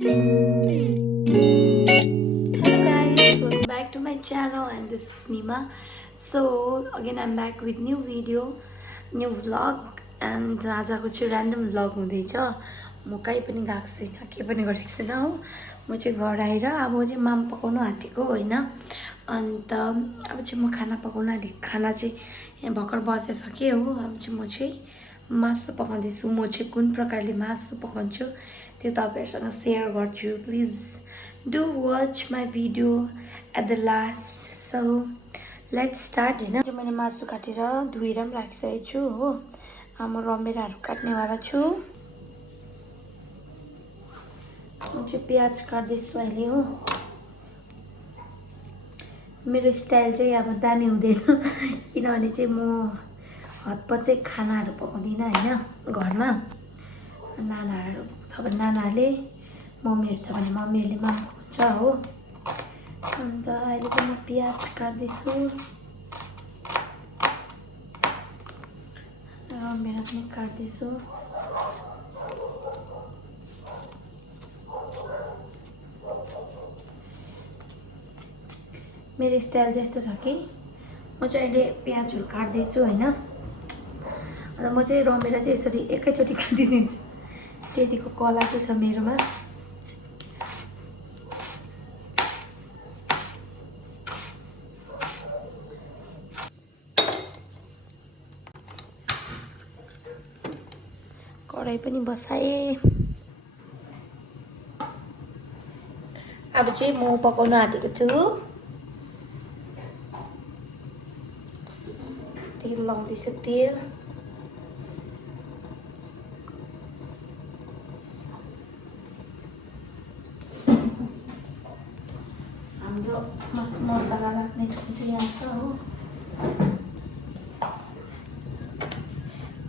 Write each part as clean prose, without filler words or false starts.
Hello guys, welcome back to my channel and this is Nima. So again I'm back with new video, new vlog and आजको चाहिँ random vlog हुँदैछ। म कहीँ पनि गएको छैन, के पनि गरेको छैन हो। म चाहिँ घर आएर अब चाहिँ माम पकाउन आँटेको होइन। अन्त अब चाहिँ म खाना पकाउन आँटेको, खाना चाहिँ यहाँ भर्खर बसिसकेँ हो। अब चाहिँ म चाहिँ मासु पकाउँदैछु। म चाहिँ कुन प्रकारले मासु पकाउँछु त्यो तपाईहरुसँग शेयर गर्छु। Please do watch my video at the last. So let's start होइन। मैले मासु काटेर धोएर पनि राखिसकेको छु हो। म रमभेडाहरू काट्नेवाला छु। म चाहिँ प्याज काट्दैछु अहिले हो। मेरो स्टाइल चाहिँ अब दामी हुँदैन किनभने चाहिँ म हतपत चाहिँ खानाहरू पकाउँदिनँ होइन। घरमा नानाहरू छ भने नानाहरूले, मम्मीहरू छ भने मम्मीहरूले पकाउँछ हो। अन्त अहिले चाहिँ म प्याज काट्दैछु, रमभेडा पनि काट्दैछु। मेरो स्टाइल चाहिँ यस्तो छ कि म चाहिँ अहिले प्याजहरू काट्दैछु होइन। अन्त म चाहिँ रमभेडा चाहिँ यसरी एकैचोटि काटिदिन्छु, त्यतिको कला चाहिँ छ मेरोमा। कराई पनि बसाएँ। अब चाहिँ म पकाउन आँटेको छु। तेल लाउँदैछु, तेल हाम्रो मसला राख्ने ठाउँ चाहिँ यहाँ छ हो।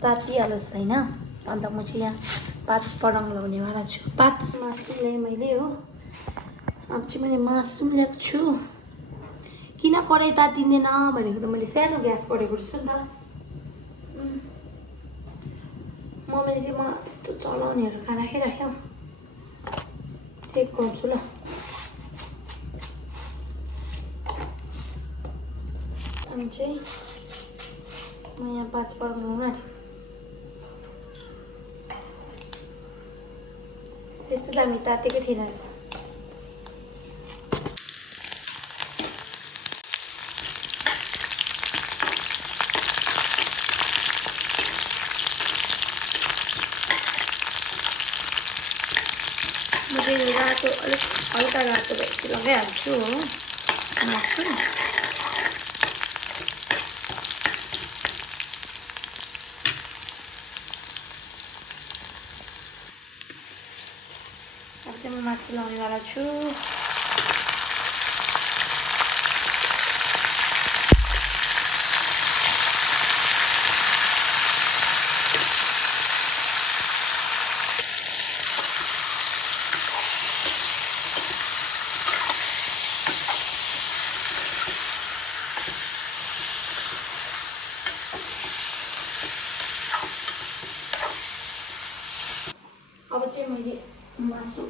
तातिहालोस् होइन। अन्त म चाहिँ यहाँ 5 पराङ लाउनेवाला छु। 5 मासु ल्याएँ मैले हो। अब चाहिँ मैले मासु पनि ल्याएको छु। किन कराई तातिँदैन भनेको त मैले सानो ग्यास गरेको रहेछु नि त। मम्मीले चाहिँ म यस्तो चलाउनेहरू कहाँ राखिराख्यो, चेक गर्छु ल। अनि चाहिँ म यहाँ 5 पराङ लाउन आँटेको छु। त्यस्तो दामी तातेकै थिएन रहेछ। म चाहिँ रातो अलिक हल्का रातो भएपछि लगाइहाल्छु हो मासु। अब चाहिँ म मासु लाउनेवाला छु। अब चाहिँ मैले मासु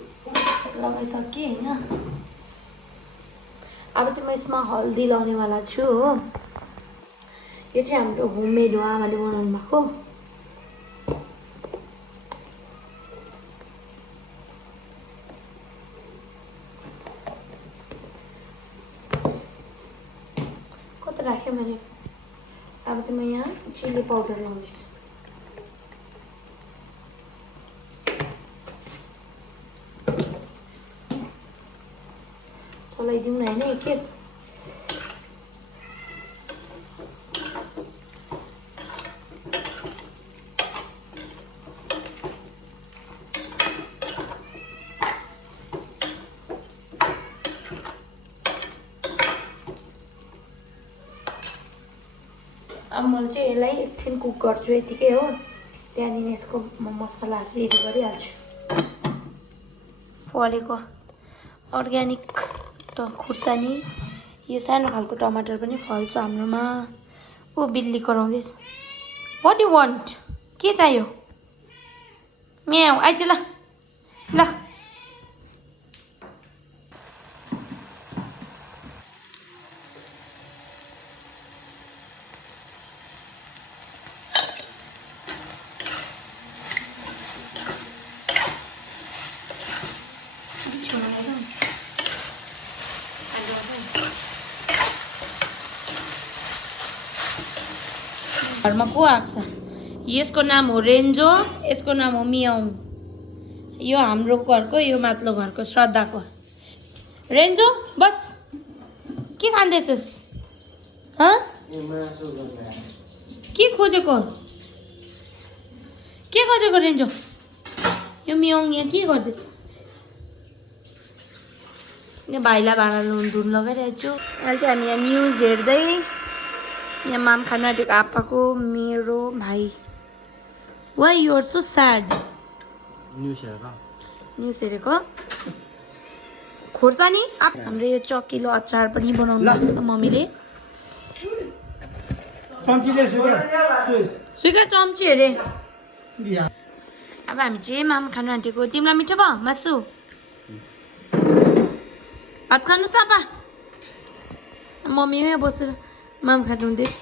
लगाइसकेँ होइन। अब चाहिँ म यसमा हल्दी लाउनेवाला छु हो। यो चाहिँ हाम्रो होममेड हो, आमाले बनाउनु भएको। कता राखेँ मैले। अब चाहिँ म यहाँ चिल्ली पाउडर लाउँदैछु। चलाइदिउँ न होइन एक एक। अब म चाहिँ यसलाई एकछिन कुक गर्छु यतिकै हो। त्यहाँदेखि यसको म मसलाहरू रेडी गरिहाल्छु। फलेको अर्ग्यानिक खुर्सानी, यो सानो खालको टमाटर पनि फल्छ हाम्रोमा। ओ बिल्ली कराउँदैछ। व्हाट यु वान्ट, के चाहियो? म्याउ आइज ल ल घरमा को आएको छ? यसको नाम हो रेन्जो, यसको नाम हो मियाउ। यो हाम्रो घरको, यो माथिल्लो घरको श्रद्धाको। रेन्जो बस, के खाँदैछस्? हँ के खोजेको? के खोजेको रेन्जो? यो मियाउ यहाँ के गर्दैछ? यहाँ भाइलाई भाँडा धुन लगाइरहेको छु। अहिले चाहिँ हामी यहाँ न्युज हेर्दै, यहाँ माम खानु आँटेको आप्पाको मेरो भाइ। Why you are so sad? News हेरेको खोर्सानी हाम्रो यो चकिलो अचार पनि बनाउनु लाग्छ मम्मीले। स्वीकार चम्ची हेरे। अब हामी चाहिँ माम खानु आँटेको। तिमीलाई मिठो भयो मासु? भात खानुहोस् न आपा। मम्मीमै बसेर माम खानु हुँदैछ।